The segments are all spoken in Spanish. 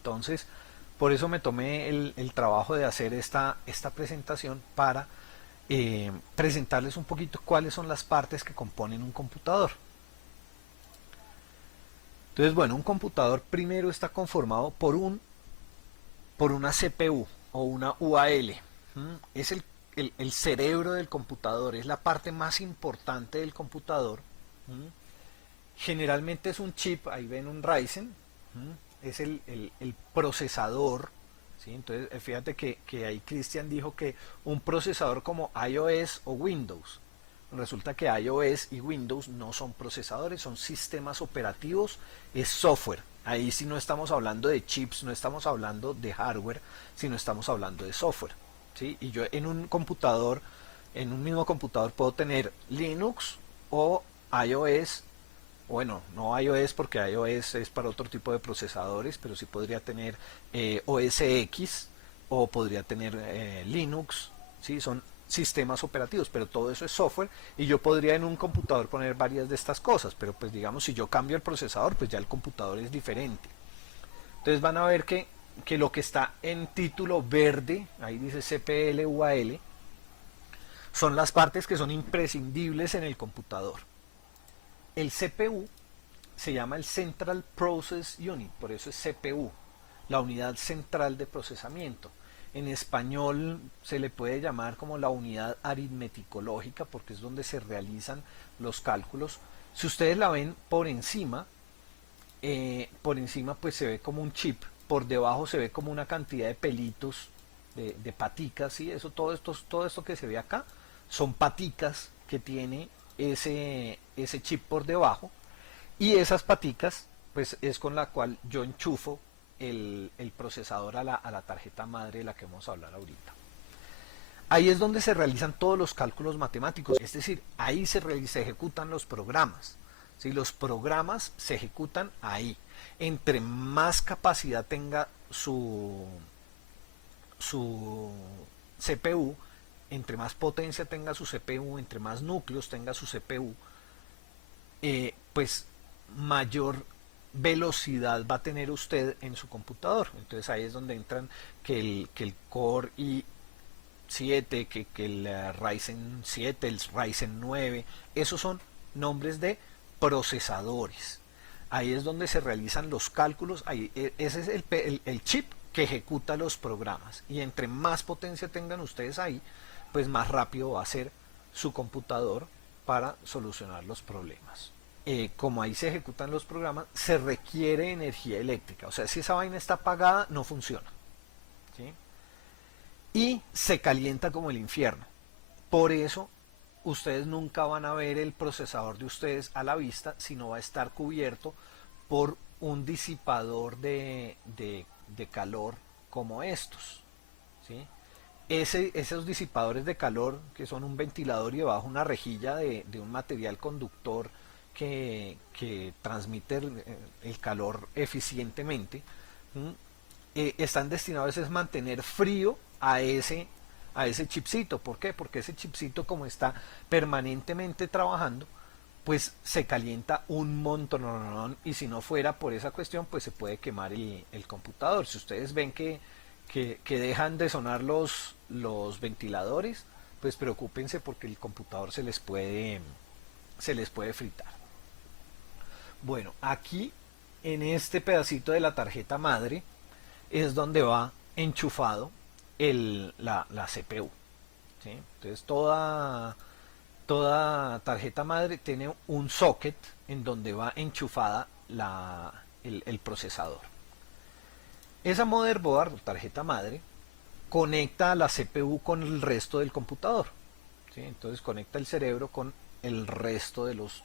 Entonces, por eso me tomé el trabajo de hacer esta presentación para presentarles un poquito cuáles son las partes que componen un computador. Entonces, bueno, un computador primero está conformado por una CPU o una UAL. Es el cerebro del computador, es la parte más importante del computador. Generalmente es un chip, ahí ven un Ryzen, es el procesador. ¿Sí? Entonces, fíjate que ahí Cristian dijo que un procesador como iOS o Windows. Resulta que iOS y Windows no son procesadores, son sistemas operativos, es software. Ahí sí no estamos hablando de chips, no estamos hablando de hardware, sino estamos hablando de software. ¿Sí? Y yo en un computador, en un mismo computador puedo tener Linux o iOS. Bueno, no iOS porque iOS es para otro tipo de procesadores, pero sí podría tener OS X o podría tener Linux, ¿sí? Son sistemas operativos, pero todo eso es software y yo podría en un computador poner varias de estas cosas, pero pues digamos si yo cambio el procesador, pues ya el computador es diferente. Entonces van a ver que lo que está en título verde, ahí dice CPL UAL, son las partes que son imprescindibles en el computador. El CPU se llama el Central Process Unit, por eso es CPU, la unidad central de procesamiento. En español se le puede llamar como la unidad aritmético-lógica porque es donde se realizan los cálculos. Si ustedes la ven por encima pues se ve como un chip, por debajo se ve como una cantidad de pelitos, de paticas, ¿sí? Eso, todo esto que se ve acá son paticas que tiene ese chip por debajo y esas paticas pues es con la cual yo enchufo el procesador a la tarjeta madre de la que vamos a hablar ahorita. Ahí es donde se realizan todos los cálculos matemáticos, es decir, ahí se ejecutan los programas. ¿Sí? Los programas se ejecutan ahí. Entre más capacidad tenga su CPU, entre más potencia tenga su CPU, entre más núcleos tenga su CPU, pues mayor velocidad va a tener usted en su computador. Entonces ahí es donde entran que el Core i7, que el Ryzen 7, el Ryzen 9, esos son nombres de procesadores. Ahí es donde se realizan los cálculos, ahí, ese es el chip que ejecuta los programas. Y entre más potencia tengan ustedes ahí, pues más rápido va a ser su computador para solucionar los problemas. Como ahí se ejecutan los programas, se requiere energía eléctrica. O sea, si esa vaina está apagada, no funciona. ¿Sí? Y se calienta como el infierno. Por eso, ustedes nunca van a ver el procesador de ustedes a la vista, sino va a estar cubierto por un disipador de calor como estos. ¿Sí? Esos disipadores de calor, que son un ventilador y debajo una rejilla de un material conductor que transmite el calor eficientemente, están destinados a mantener frío a ese chipcito. ¿Por qué? Porque ese chipcito, como está permanentemente trabajando, pues se calienta un montón, y si no fuera por esa cuestión, pues se puede quemar el computador. Si ustedes ven que dejan de sonar los ventiladores, pues preocúpense porque el computador se les puede fritar. Bueno, aquí en este pedacito de la tarjeta madre es donde va enchufado la CPU. ¿Sí? Entonces toda tarjeta madre tiene un socket en donde va enchufada el procesador. Esa motherboard, tarjeta madre, conecta a la CPU con el resto del computador. ¿Sí? Entonces conecta el cerebro con el resto de los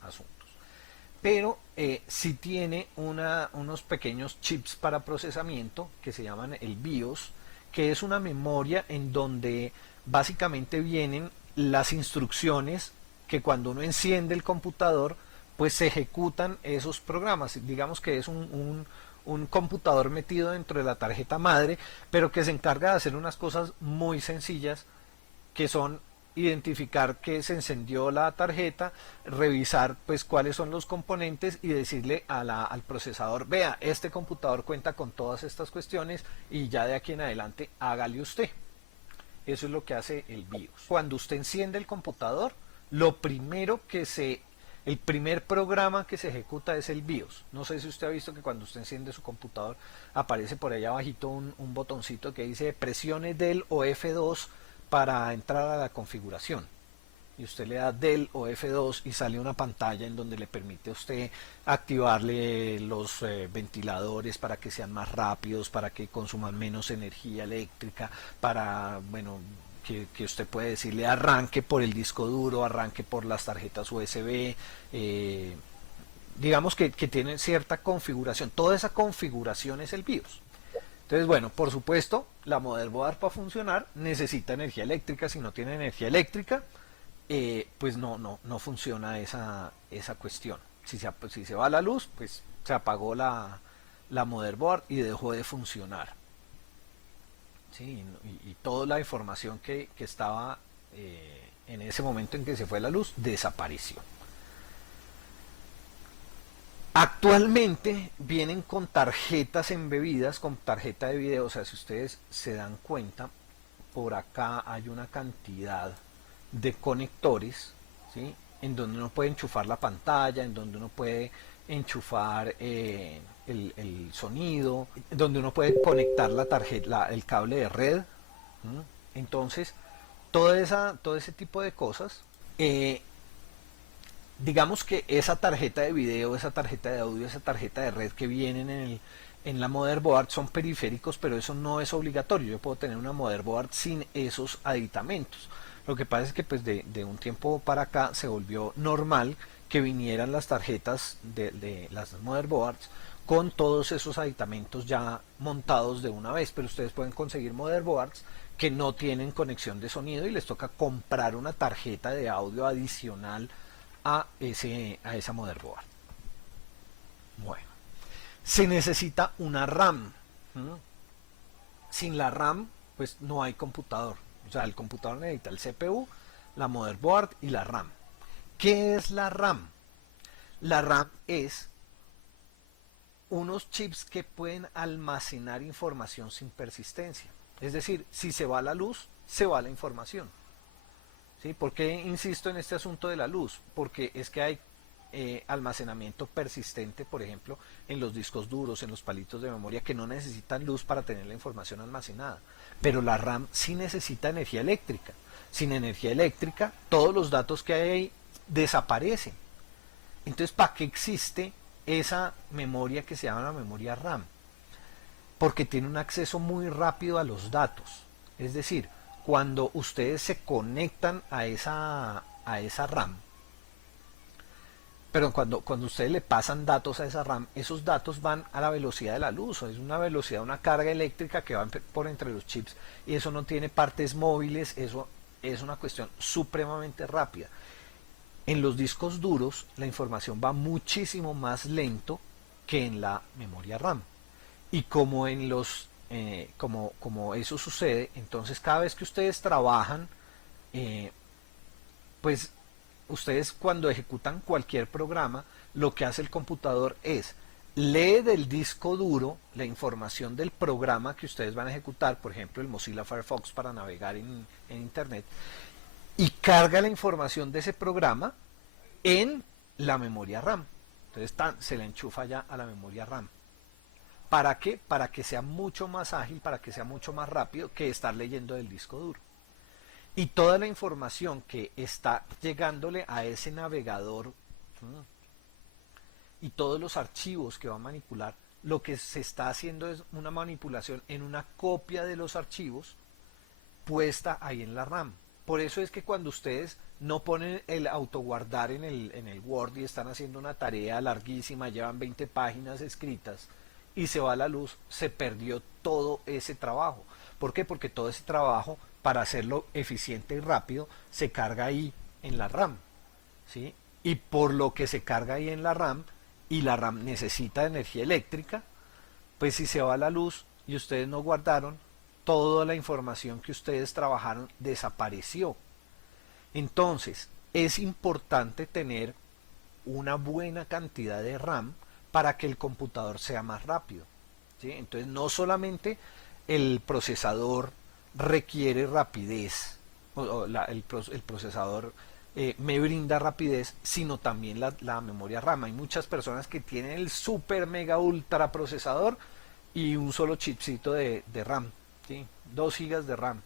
asuntos. Pero sí tiene unos pequeños chips para procesamiento que se llaman el BIOS, que es una memoria en donde básicamente vienen las instrucciones que cuando uno enciende el computador pues se ejecutan esos programas. Digamos que es un computador metido dentro de la tarjeta madre, pero que se encarga de hacer unas cosas muy sencillas que son identificar que se encendió la tarjeta, revisar pues cuáles son los componentes y decirle al procesador, vea, este computador cuenta con todas estas cuestiones y ya de aquí en adelante hágale usted. Eso es lo que hace el BIOS. Cuando usted enciende el computador, lo primero que el primer programa que se ejecuta es el BIOS. No sé si usted ha visto que cuando usted enciende su computador aparece por allá abajito un botoncito que dice presione del o F2 para entrar a la configuración. Y usted le da del o F2 y sale una pantalla en donde le permite a usted activarle los ventiladores para que sean más rápidos, para que consuman menos energía eléctrica, para, bueno, que usted puede decirle arranque por el disco duro, arranque por las tarjetas USB, digamos que tiene cierta configuración. Toda esa configuración es el BIOS. Entonces, bueno, por supuesto, la motherboard para funcionar necesita energía eléctrica. Si no tiene energía eléctrica, pues no funciona esa cuestión. Si se va la luz, pues se apagó la motherboard y dejó de funcionar. ¿Sí? Y toda la información que estaba en ese momento en que se fue la luz desapareció. Actualmente vienen con tarjetas embebidas, con tarjeta de video. O sea, si ustedes se dan cuenta, por acá hay una cantidad de conectores, ¿sí? En donde uno puede enchufar la pantalla, en donde uno puede enchufar el sonido, donde uno puede conectar la tarjeta, el cable de red. ¿Sí? Entonces, todo ese tipo de cosas, digamos que esa tarjeta de video, esa tarjeta de audio, esa tarjeta de red que vienen en la motherboard son periféricos, pero eso no es obligatorio. Yo puedo tener una motherboard sin esos aditamentos. Lo que pasa es que pues de un tiempo para acá se volvió normal que vinieran las tarjetas de las motherboards con todos esos aditamentos ya montados de una vez, pero ustedes pueden conseguir motherboards que no tienen conexión de sonido y les toca comprar una tarjeta de audio adicional a esa motherboard. Bueno, se necesita una RAM. Sin la RAM, pues no hay computador. O sea, el computador necesita el CPU, la motherboard y la RAM. ¿Qué es la RAM? La RAM es unos chips que pueden almacenar información sin persistencia. Es decir, si se va la luz, se va la información. ¿Sí? ¿Por qué insisto en este asunto de la luz? Porque es que hay almacenamiento persistente, por ejemplo, en los discos duros, en los palitos de memoria que no necesitan luz para tener la información almacenada. Pero la RAM sí necesita energía eléctrica. Sin energía eléctrica, todos los datos que hay ahí desaparecen. Entonces, ¿para qué existe esa memoria que se llama la memoria RAM? Porque tiene un acceso muy rápido a los datos. Es decir, cuando ustedes se conectan a esa RAM, pero cuando ustedes le pasan datos a esa RAM, esos datos van a la velocidad de la luz, o es una velocidad, una carga eléctrica que va por entre los chips, y eso no tiene partes móviles, eso es una cuestión supremamente rápida. En los discos duros la información va muchísimo más lento que en la memoria RAM. Y como en los como eso sucede, entonces cada vez que ustedes trabajan, pues ustedes cuando ejecutan cualquier programa, lo que hace el computador es lee del disco duro la información del programa que ustedes van a ejecutar, por ejemplo el Mozilla Firefox para navegar en internet, y carga la información de ese programa en la memoria RAM. Entonces se le enchufa ya a la memoria RAM. ¿Para qué? Para que sea mucho más ágil, para que sea mucho más rápido que estar leyendo del disco duro. Y toda la información que está llegándole a ese navegador y todos los archivos que va a manipular, lo que se está haciendo es una manipulación en una copia de los archivos puesta ahí en la RAM. Por eso es que cuando ustedes no ponen el autoguardar en el Word y están haciendo una tarea larguísima, llevan 20 páginas escritas y se va la luz, se perdió todo ese trabajo. ¿Por qué? Porque todo ese trabajo, para hacerlo eficiente y rápido, se carga ahí en la RAM. ¿Sí? Y por lo que se carga ahí en la RAM, y la RAM necesita energía eléctrica, pues si se va la luz y ustedes no guardaron, toda la información que ustedes trabajaron desapareció. Entonces, es importante tener una buena cantidad de RAM para que el computador sea más rápido. ¿Sí? Entonces, no solamente el procesador requiere rapidez, el procesador me brinda rapidez, sino también la memoria RAM. Hay muchas personas que tienen el super mega ultra procesador y un solo chipcito de RAM, ¿sí? 2 gigas de RAM.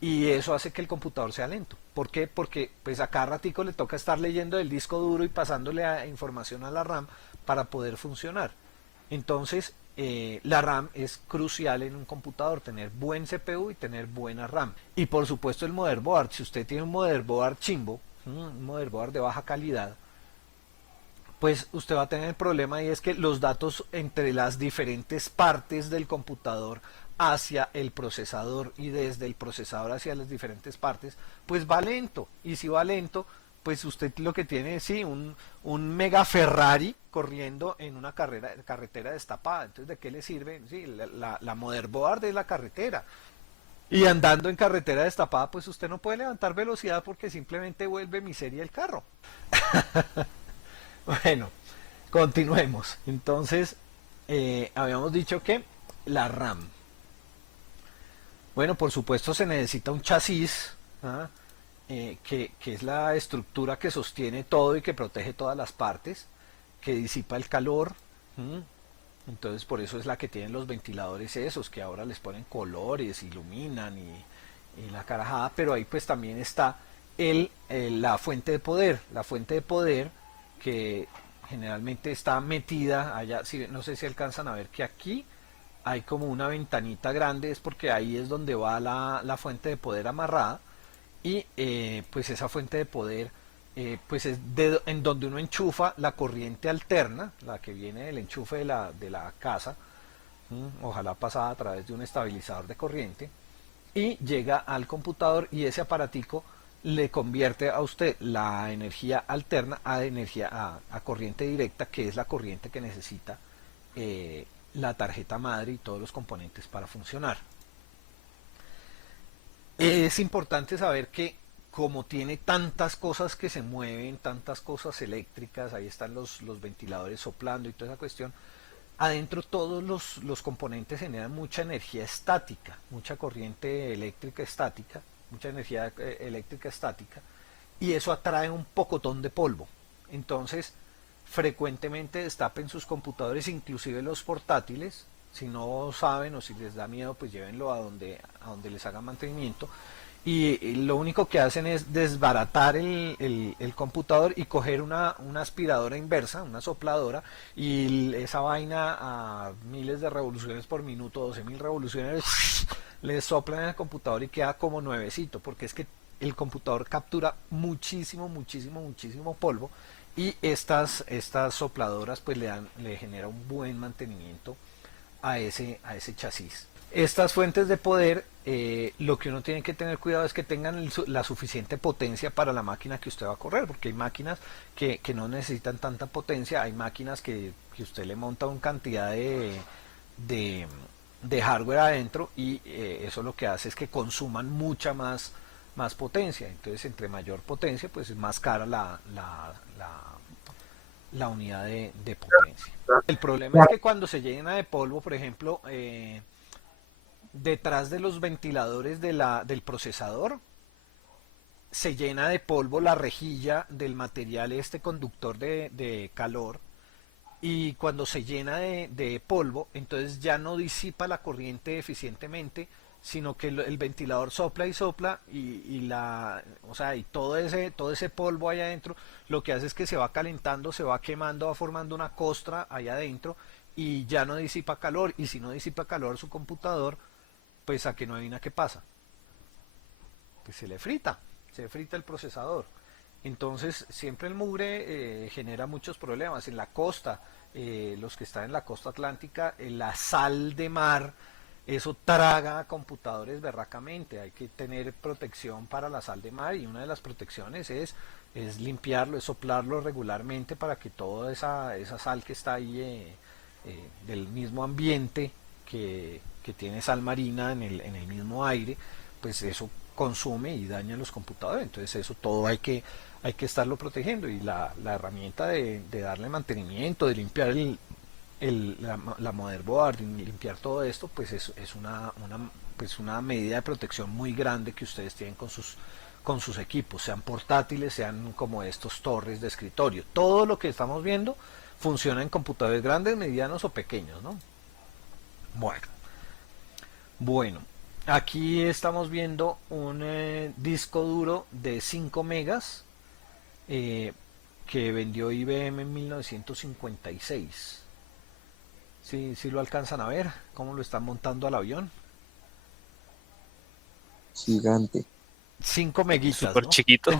Y eso hace que el computador sea lento. ¿Por qué? Porque pues a cada ratico le toca estar leyendo del disco duro y pasándole información a la RAM para poder funcionar. Entonces, la RAM es crucial en un computador, tener buen CPU y tener buena RAM. Y por supuesto el motherboard, si usted tiene un motherboard chimbo, un motherboard de baja calidad, pues usted va a tener el problema y es que los datos entre las diferentes partes del computador hacia el procesador y desde el procesador hacia las diferentes partes, pues va lento. Y si va lento, pues usted lo que tiene es sí, un mega Ferrari corriendo en una carretera destapada. Entonces, ¿de qué le sirve? Sí, la motherboard de la carretera. Y andando en carretera destapada, pues usted no puede levantar velocidad porque simplemente vuelve miseria el carro. Bueno, continuemos. Entonces, habíamos dicho que la RAM. Bueno, por supuesto se necesita un chasis, ¿ah? Que es la estructura que sostiene todo y que protege todas las partes, que disipa el calor. ¿Mm? Entonces por eso es la que tienen los ventiladores esos, que ahora les ponen colores, iluminan y la carajada, pero ahí pues también está la fuente de poder. La fuente de poder que generalmente está metida allá, si, no sé si alcanzan a ver que aquí hay como una ventanita grande, es porque ahí es donde va la fuente de poder amarrada y pues esa fuente de poder pues es en donde uno enchufa la corriente alterna, la que viene del enchufe de la casa, ojalá pasada a través de un estabilizador de corriente, y llega al computador y ese aparatico le convierte a usted la energía alterna a energía a corriente directa, que es la corriente que necesita la tarjeta madre y todos los componentes para funcionar. Es importante saber que como tiene tantas cosas que se mueven, tantas cosas eléctricas, ahí están los ventiladores soplando y toda esa cuestión, adentro todos los componentes generan mucha energía estática, mucha corriente eléctrica estática, mucha energía eléctrica estática, y eso atrae un pocotón de polvo. Entonces, frecuentemente destapen sus computadores, inclusive los portátiles. Si no saben o si les da miedo, pues llévenlo a donde les hagan mantenimiento. Y lo único que hacen es desbaratar el computador y coger una aspiradora inversa, una sopladora, y esa vaina a miles de revoluciones por minuto, 12.000 revoluciones, le soplan en el computador y queda como nuevecito, porque es que el computador captura muchísimo, muchísimo, muchísimo polvo y estas sopladoras pues le genera un buen mantenimiento a ese chasis. Estas fuentes de poder, lo que uno tiene que tener cuidado es que tengan la suficiente potencia para la máquina que usted va a correr, porque hay máquinas que no necesitan tanta potencia, hay máquinas que usted le monta una cantidad de, de hardware adentro y eso lo que hace es que consuman mucha más potencia. Entonces, entre mayor potencia, pues es más cara la unidad de potencia. El problema es que cuando se llena de polvo, por ejemplo, detrás de los ventiladores del procesador, se llena de polvo la rejilla del material este conductor de calor y cuando se llena de polvo, entonces ya no disipa la corriente eficientemente, sino que el ventilador sopla y sopla o sea, y todo ese polvo allá adentro, lo que hace es que se va calentando, se va quemando, va formando una costra allá adentro y ya no disipa calor, y si no disipa calor su computador, pues a que no adivina qué pasa, pues se frita el procesador. Entonces, siempre el mugre genera muchos problemas. En la costa, los que están en la costa atlántica, la sal de mar, eso traga computadores berracamente. Hay que tener protección para la sal de mar y una de las protecciones es limpiarlo, es soplarlo regularmente para que toda esa sal que está ahí del mismo ambiente que tiene sal marina en el mismo aire, pues eso consume y daña los computadores. Entonces eso todo hay que estarlo protegiendo, y la herramienta de darle mantenimiento, de limpiar la motherboard, limpiar todo esto, pues es pues una medida de protección muy grande que ustedes tienen con sus equipos, sean portátiles, sean como estos torres de escritorio. Todo lo que estamos viendo funciona en computadores grandes, medianos o pequeños, ¿no? Bueno, bueno, aquí estamos viendo un disco duro de 5 megas eh, que vendió IBM en 1956. Sí, sí lo alcanzan a ver, cómo lo están montando al avión. Gigante. 5 meguitas, Súper ¿no? chiquito.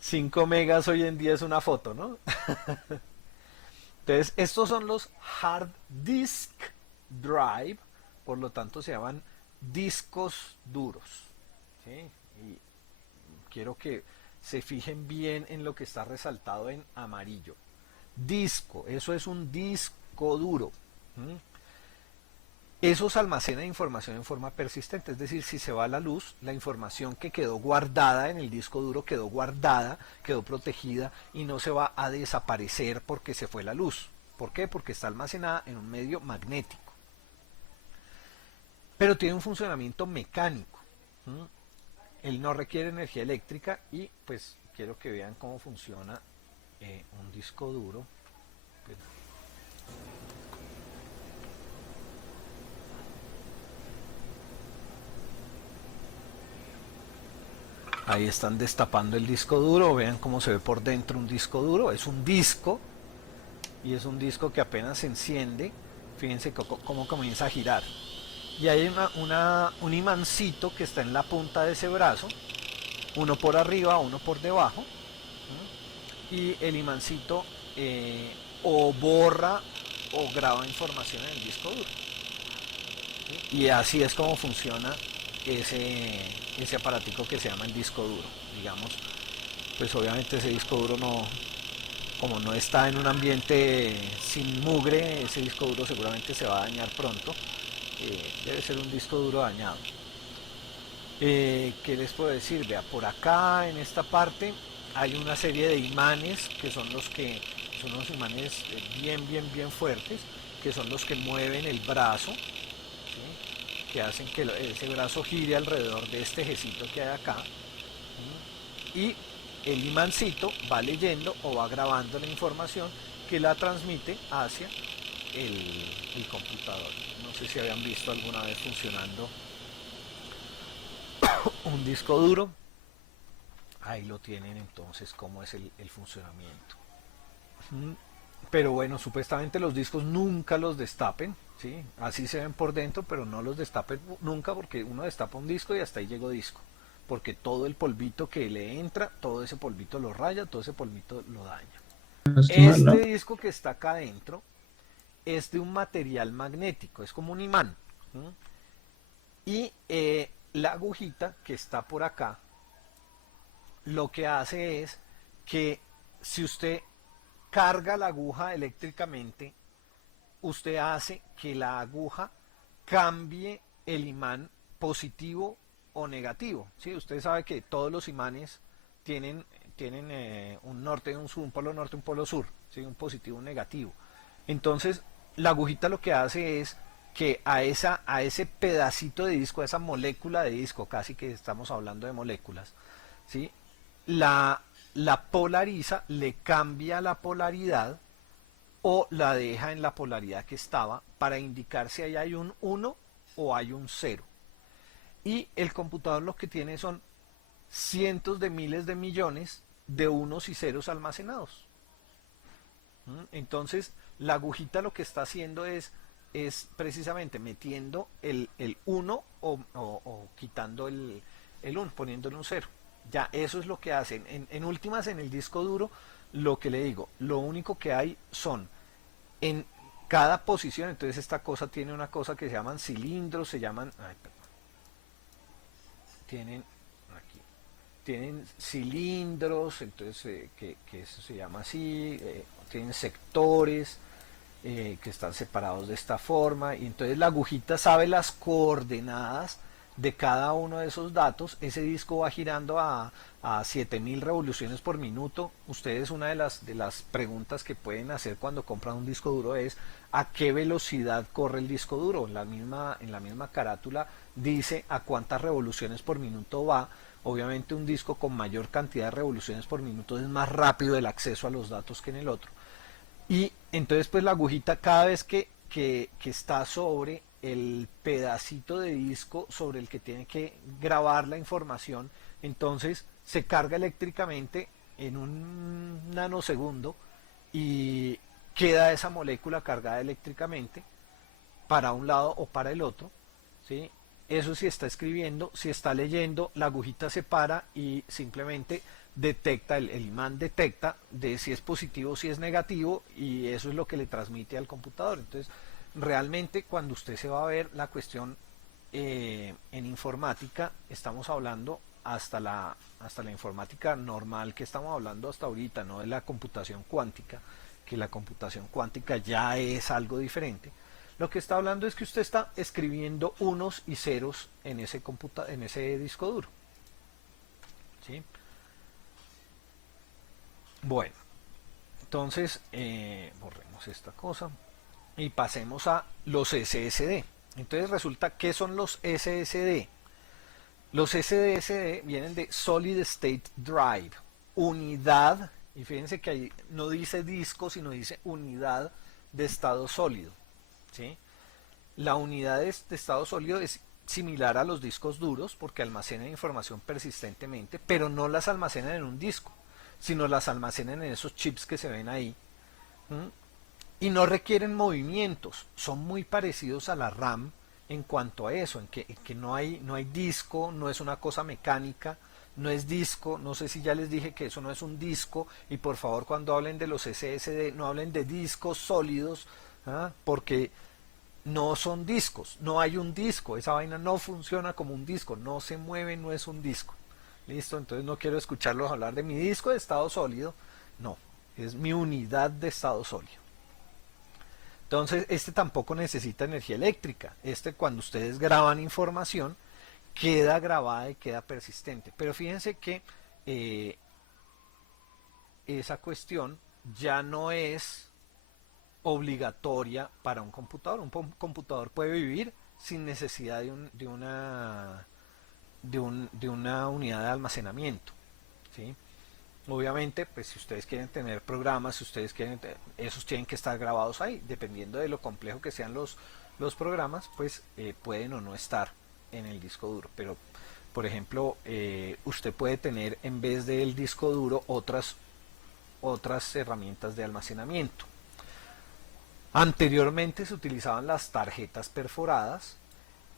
5 megas hoy en día es una foto, ¿no? Entonces, estos son los hard disk drive, por lo tanto se llaman discos duros. ¿Sí? Y quiero que se fijen bien en lo que está resaltado en amarillo. Disco, eso es un disco duro. ¿Mm? Esos almacenan información en forma persistente, es decir, si se va la luz, la información que quedó guardada en el disco duro quedó guardada, quedó protegida y no se va a desaparecer porque se fue la luz. ¿Por qué? Porque está almacenada en un medio magnético. Pero tiene un funcionamiento mecánico. ¿Mm? Él no requiere energía eléctrica y pues quiero que vean cómo funciona un disco duro. Ahí están destapando el disco duro, vean cómo se ve por dentro un disco duro, es un disco, y es un disco que apenas se enciende, fíjense cómo comienza a girar. Y hay un imancito que está en la punta de ese brazo, uno por arriba, uno por debajo, y el imancito o borra o graba información en el disco duro. Y así es como funciona ese aparatico que se llama el disco duro. Digamos, pues obviamente ese disco duro no, como no está en un ambiente sin mugre, ese disco duro seguramente se va a dañar pronto. Debe ser un disco duro dañado. ¿Qué les puedo decir? Vea, por acá en esta parte hay una serie de imanes que son los imanes bien fuertes, que son los que mueven el brazo, ¿sí? Que hacen que ese brazo gire alrededor de este ejecito que hay acá. ¿Sí? Y el imancito va leyendo o va grabando la información que la transmite hacia el computador. No sé si habían visto alguna vez funcionando un disco duro. Ahí lo tienen entonces cómo es el funcionamiento. Pero bueno, supuestamente los discos nunca los destapen, ¿sí? Así se ven por dentro, pero no los destapen nunca, porque uno destapa un disco y hasta ahí llegó disco. Porque todo el polvito que le entra, todo ese polvito lo raya, todo ese polvito lo daña. No estoy mal, Este ¿no? disco que está acá adentro es de un material magnético, es como un imán. ¿Sí? Y la agujita que está por acá, lo que hace es que si usted carga la aguja eléctricamente, usted hace que la aguja cambie el imán positivo o negativo. ¿Sí? Usted sabe que todos los imanes tienen un norte, un sur, un polo norte, un polo sur, ¿sí? Un positivo, un negativo. Entonces, la agujita lo que hace es que a ese pedacito de disco, a esa molécula de disco, casi que estamos hablando de moléculas, ¿sí? La polariza, le cambia la polaridad o la deja en la polaridad que estaba para indicar si ahí hay un uno o hay un cero. Y el computador lo que tiene son cientos de miles de millones de unos y ceros almacenados. Entonces, la agujita lo que está haciendo es precisamente metiendo el 1 o quitando el 1, poniéndole un cero. Ya, eso es lo que hacen. En últimas, en el disco duro, lo que le digo, lo único que hay son en cada posición. Entonces esta cosa tiene una cosa que se llaman cilindros, se llaman, ay, perdón, tienen aquí, tienen cilindros, entonces que eso se llama así, tienen sectores que están separados de esta forma, y entonces la agujita sabe las coordenadas de cada uno de esos datos. Ese disco va girando a 7000 revoluciones por minuto. Ustedes, una de las preguntas que pueden hacer cuando compran un disco duro es a qué velocidad corre el disco duro. En la misma carátula dice a cuántas revoluciones por minuto va. Obviamente un disco con mayor cantidad de revoluciones por minuto es más rápido el acceso a los datos que en el otro. Y entonces pues la agujita cada vez que está sobre el pedacito de disco sobre el que tiene que grabar la información, entonces se carga eléctricamente en un nanosegundo y queda esa molécula cargada eléctricamente para un lado o para el otro, ¿sí? Eso si está escribiendo, si está leyendo, la agujita se para y simplemente detecta, el imán detecta de si es positivo o si es negativo, y eso es lo que le transmite al computador. Entonces, realmente cuando usted se va a ver la cuestión en informática, estamos hablando hasta la informática normal que estamos hablando hasta ahorita, no de la computación cuántica, que la computación cuántica ya es algo diferente. Lo que está hablando es que usted está escribiendo unos y ceros en en ese disco duro. ¿Sí? Bueno, entonces borremos esta cosa y pasemos a los SSD. Entonces resulta que son los SSD. Los SSD vienen de Solid State Drive, unidad, y fíjense que ahí no dice disco, sino dice unidad de estado sólido. ¿Sí? La unidad de estado sólido es similar a los discos duros porque almacenan información persistentemente, pero no las almacenan en un disco, sino las almacenan en esos chips que se ven ahí. ¿Mm? Y no requieren movimientos, son muy parecidos a la RAM en cuanto a eso, en que no hay disco, no es una cosa mecánica, no es disco. No sé si ya les dije que eso no es un disco, y por favor cuando hablen de los SSD no hablen de discos sólidos, ¿ah? Porque no son discos, no hay un disco, esa vaina no funciona como un disco, no se mueve, no es un disco. Listo, entonces no quiero escucharlos hablar de mi disco de estado sólido, no, es mi unidad de estado sólido. Entonces este tampoco necesita energía eléctrica, este cuando ustedes graban información queda grabada y queda persistente. Pero fíjense que esa cuestión ya no es obligatoria para un computador. Un computador puede vivir sin necesidad de una unidad de almacenamiento. ¿Sí? Obviamente, pues si ustedes quieren tener programas, si ustedes quieren, esos tienen que estar grabados ahí. Dependiendo de lo complejo que sean los programas, pues pueden o no estar en el disco duro. Pero, por ejemplo, usted puede tener en vez del disco duro otras herramientas de almacenamiento. Anteriormente se utilizaban las tarjetas perforadas,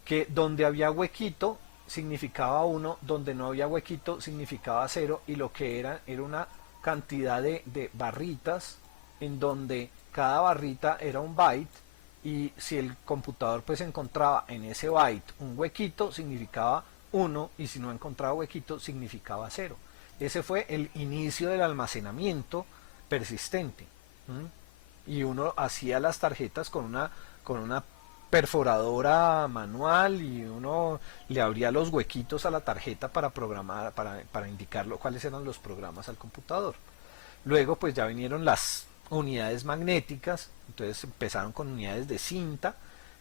que donde había huequito significaba 1, donde no había huequito significaba 0, y lo que era una cantidad de barritas en donde cada barrita era un byte, y si el computador pues encontraba en ese byte un huequito significaba 1, y si no encontraba huequito significaba 0. Ese fue el inicio del almacenamiento persistente. ¿Mm? Y uno hacía las tarjetas con una perforadora manual, y uno le abría los huequitos a la tarjeta para programar, para indicar cuáles eran los programas al computador. Luego pues ya vinieron las unidades magnéticas, entonces empezaron con unidades de cinta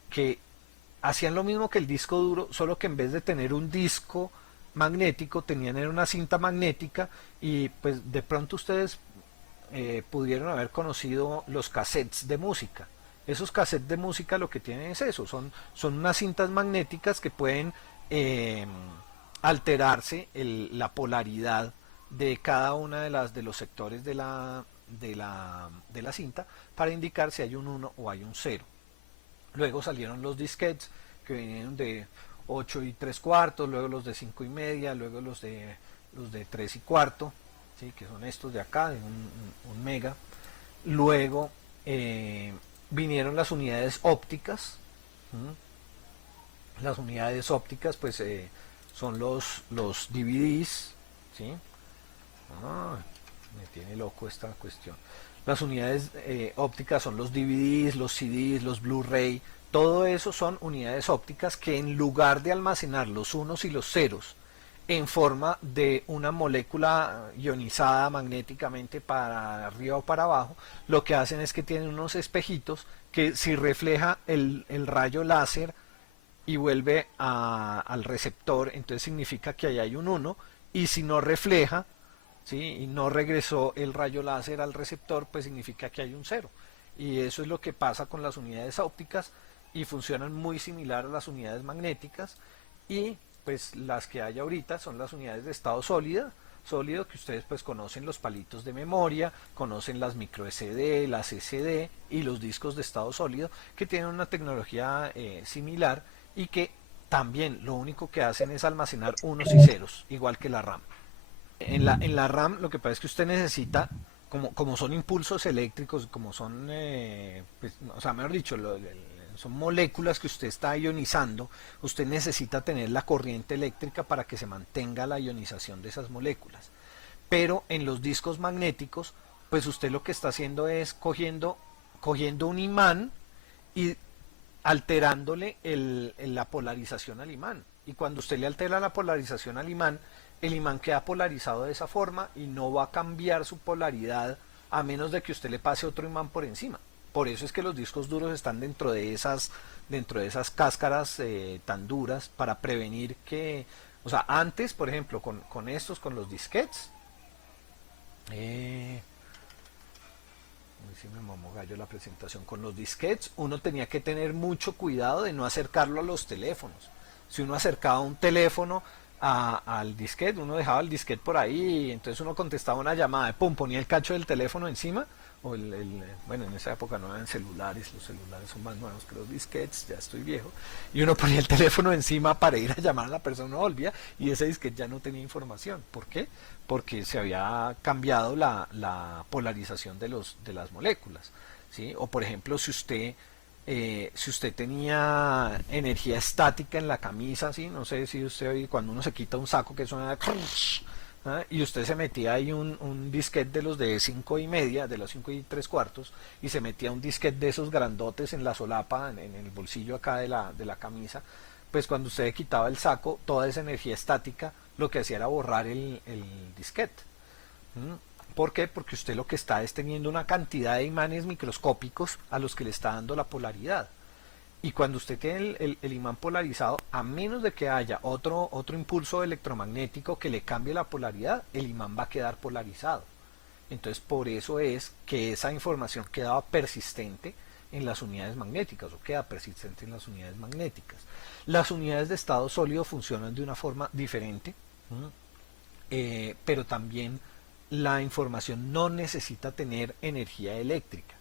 que hacían lo mismo que el disco duro, solo que en vez de tener un disco magnético tenían una cinta magnética. Y pues de pronto ustedes pudieron haber conocido los cassettes de música. Esos cassettes de música lo que tienen es eso, son unas cintas magnéticas que pueden eh, alterarse la polaridad de cada una de los sectores de la cinta para indicar si hay un 1 o hay un 0. Luego salieron los disquetes, que vinieron de 8 y 3 cuartos, luego los de 5 y media, luego los de 3 y cuarto, ¿sí? Que son estos de acá, de un mega. Luego vinieron las unidades ópticas. Las unidades ópticas pues son los DVDs, ¿sí? Ah, me tiene loco esta cuestión. Las unidades ópticas son los DVDs, los CDs, los Blu-ray, Todo eso son unidades ópticas que en lugar de almacenar los unos y los ceros en forma de una molécula ionizada magnéticamente para arriba o para abajo, lo que hacen es que tienen unos espejitos que si refleja el rayo láser y vuelve al receptor, entonces significa que ahí hay un 1, y si no refleja, ¿sí? Y no regresó el rayo láser al receptor, pues significa que hay un 0. Y eso es lo que pasa con las unidades ópticas y funcionan muy similar a las unidades magnéticas, y pues las que hay ahorita son las unidades de estado sólido, que ustedes pues conocen los palitos de memoria, conocen las micro SD, las SD y los discos de estado sólido, que tienen una tecnología similar y que también lo único que hacen es almacenar unos y ceros, igual que la RAM. En la RAM lo que pasa es que usted necesita, como son impulsos eléctricos, como son, pues, o sea, mejor dicho, son moléculas que usted está ionizando, usted necesita tener la corriente eléctrica para que se mantenga la ionización de esas moléculas. Pero en los discos magnéticos, pues usted lo que está haciendo es cogiendo un imán y alterándole la polarización al imán. Y cuando usted le altera la polarización al imán, el imán queda polarizado de esa forma y no va a cambiar su polaridad a menos de que usted le pase otro imán por encima. Por eso es que los discos duros están dentro de esas cáscaras tan duras para prevenir que, o sea, antes, por ejemplo, con los disquetes, si me mamo gallo la presentación, con los disquetes uno tenía que tener mucho cuidado de no acercarlo a los teléfonos. Si uno acercaba un teléfono al disquete, uno dejaba el disquete por ahí y entonces uno contestaba una llamada, pum, ponía el cacho del teléfono encima, bueno, en esa época no eran celulares, los celulares son más nuevos que los disquetes, ya estoy viejo, y uno ponía el teléfono encima para ir a llamar a la persona, uno volvía y ese disquete ya no tenía información. ¿Por qué? Porque se había cambiado la polarización de las moléculas, ¿sí? O por ejemplo, si usted tenía energía estática en la camisa, ¿sí? No sé si usted oye cuando uno se quita un saco que suena, ¿ah? Y usted se metía ahí un disquete de los de 5 y media, de los 5 y 3 cuartos, y se metía un disquete de esos grandotes en la solapa, en el bolsillo acá de la camisa, pues cuando usted quitaba el saco, toda esa energía estática lo que hacía era borrar el disquete. ¿Por qué? Porque usted lo que está es teniendo una cantidad de imanes microscópicos a los que le está dando la polaridad. Y cuando usted tiene el imán polarizado, a menos de que haya otro impulso electromagnético que le cambie la polaridad, el imán va a quedar polarizado. Entonces por eso es que esa información quedaba persistente en las unidades magnéticas, o queda persistente en las unidades magnéticas. Las unidades de estado sólido funcionan de una forma diferente, pero también la información no necesita tener energía eléctrica.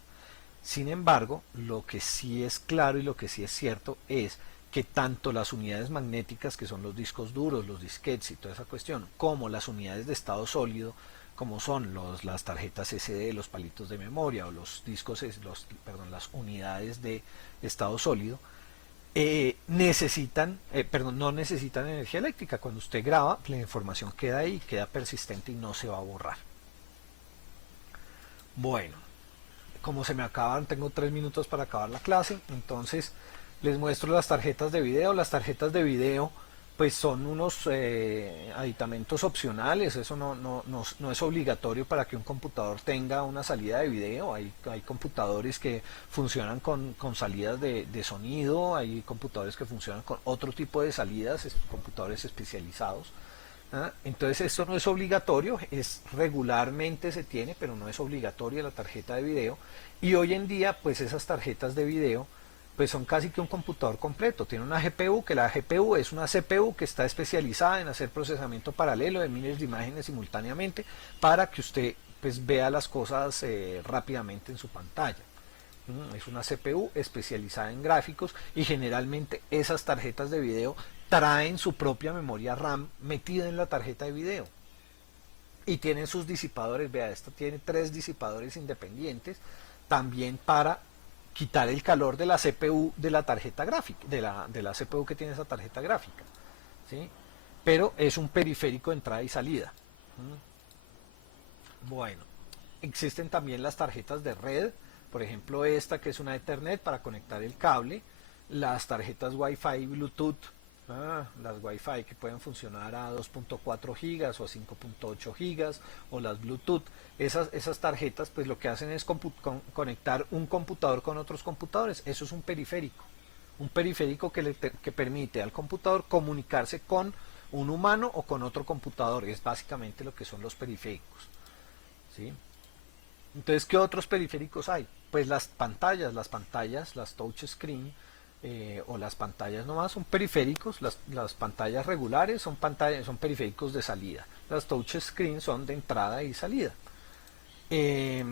Sin embargo, lo que sí es claro y lo que sí es cierto es que tanto las unidades magnéticas, que son los discos duros, los disquetes y toda esa cuestión, como las unidades de estado sólido, como son las tarjetas SD, los palitos de memoria o los discos, las unidades de estado sólido, no necesitan energía eléctrica. Cuando usted graba, la información queda ahí, queda persistente y no se va a borrar. Bueno, como se me acaban, tengo 3 minutos para acabar la clase, entonces les muestro las tarjetas de video. Las tarjetas de video pues son unos aditamentos opcionales, eso no es obligatorio para que un computador tenga una salida de video. Hay computadores que funcionan con salidas de sonido, hay computadores que funcionan con otro tipo de salidas, computadores especializados. Entonces esto no es obligatorio, regularmente se tiene, pero no es obligatoria la tarjeta de video. Y hoy en día pues esas tarjetas de video pues son casi que un computador completo. Tiene una GPU, que la GPU es una CPU que está especializada en hacer procesamiento paralelo de miles de imágenes simultáneamente para que usted pues vea las cosas rápidamente en su pantalla. Es una CPU especializada en gráficos y generalmente esas tarjetas de video traen su propia memoria RAM metida en la tarjeta de video. Y tienen sus disipadores, vea, esta tiene 3 disipadores independientes también para quitar el calor de la CPU de la tarjeta gráfica, de la CPU que tiene esa tarjeta gráfica, ¿sí? Pero es un periférico de entrada y salida. Bueno, existen también las tarjetas de red, por ejemplo esta que es una Ethernet para conectar el cable, las tarjetas Wi-Fi y Bluetooth, las Wi-Fi que pueden funcionar a 2.4 gigas o a 5.8 gigas, o las Bluetooth. Esas tarjetas pues lo que hacen es conectar un computador con otros computadores. Eso es un periférico. Un periférico que permite al computador comunicarse con un humano o con otro computador. Es básicamente lo que son los periféricos, ¿sí? Entonces, ¿qué otros periféricos hay? Pues las touch screen, o las pantallas nomás son periféricos. Las pantallas regulares son periféricos de salida. Las touch screen son de entrada y salida. Eh,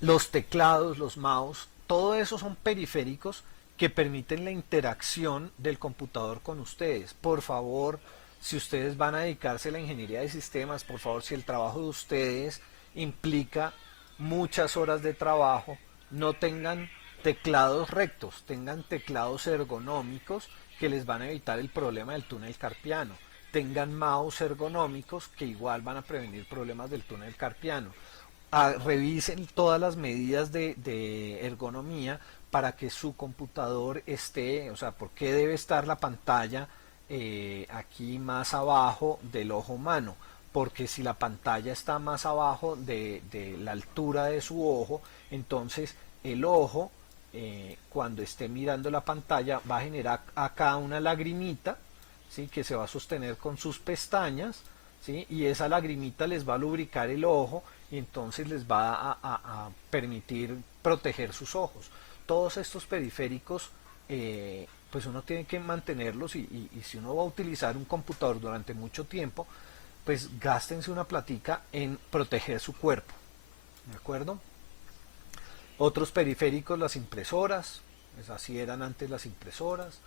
los teclados, los mouse, todo eso son periféricos que permiten la interacción del computador con ustedes. Por favor, si ustedes van a dedicarse a la ingeniería de sistemas, por favor, si el trabajo de ustedes implica muchas horas de trabajo, no tengan teclados rectos, tengan teclados ergonómicos que les van a evitar el problema del túnel carpiano. Tengan mouse ergonómicos que igual van a prevenir problemas del túnel carpiano. Revisen todas las medidas de ergonomía para que su computador esté, o sea, por qué debe estar la pantalla aquí más abajo del ojo humano. Porque si la pantalla está más abajo de la altura de su ojo, entonces el ojo, cuando esté mirando la pantalla, va a generar acá una lagrimita, ¿sí? Que se va a sostener con sus pestañas, ¿sí? Y esa lagrimita les va a lubricar el ojo y entonces les va a permitir proteger sus ojos. Todos estos periféricos, pues uno tiene que mantenerlos, y si uno va a utilizar un computador durante mucho tiempo, pues gástense una platica en proteger su cuerpo, ¿de acuerdo? Otros periféricos, las impresoras, pues así eran antes las impresoras.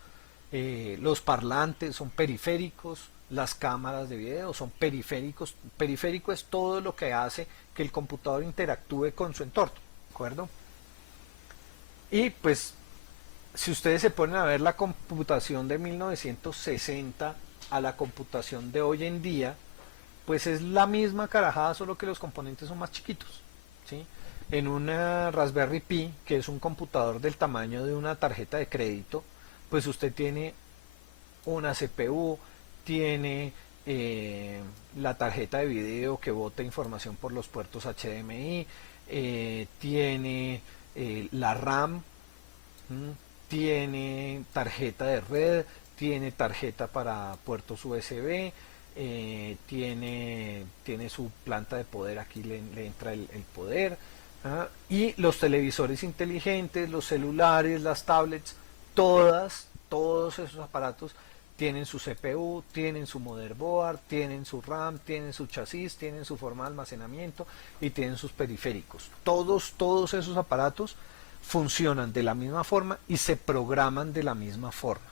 Los parlantes son periféricos, las cámaras de video son periféricos. Periférico es todo lo que hace que el computador interactúe con su entorno, ¿de acuerdo? Y pues, si ustedes se ponen a ver la computación de 1960 a la computación de hoy en día, pues es la misma carajada, solo que los componentes son más chiquitos, ¿sí? En una Raspberry Pi, que es un computador del tamaño de una tarjeta de crédito, pues usted tiene una CPU, tiene la tarjeta de video que bota información por los puertos HDMI, tiene la RAM, tiene tarjeta de red, tiene tarjeta para puertos USB, tiene su planta de poder, aquí le entra el poder, y los televisores inteligentes, los celulares, las tablets, todos esos aparatos tienen su CPU, tienen su motherboard, tienen su RAM, tienen su chasis, tienen su forma de almacenamiento y tienen sus periféricos. Todos esos aparatos funcionan de la misma forma y se programan de la misma forma.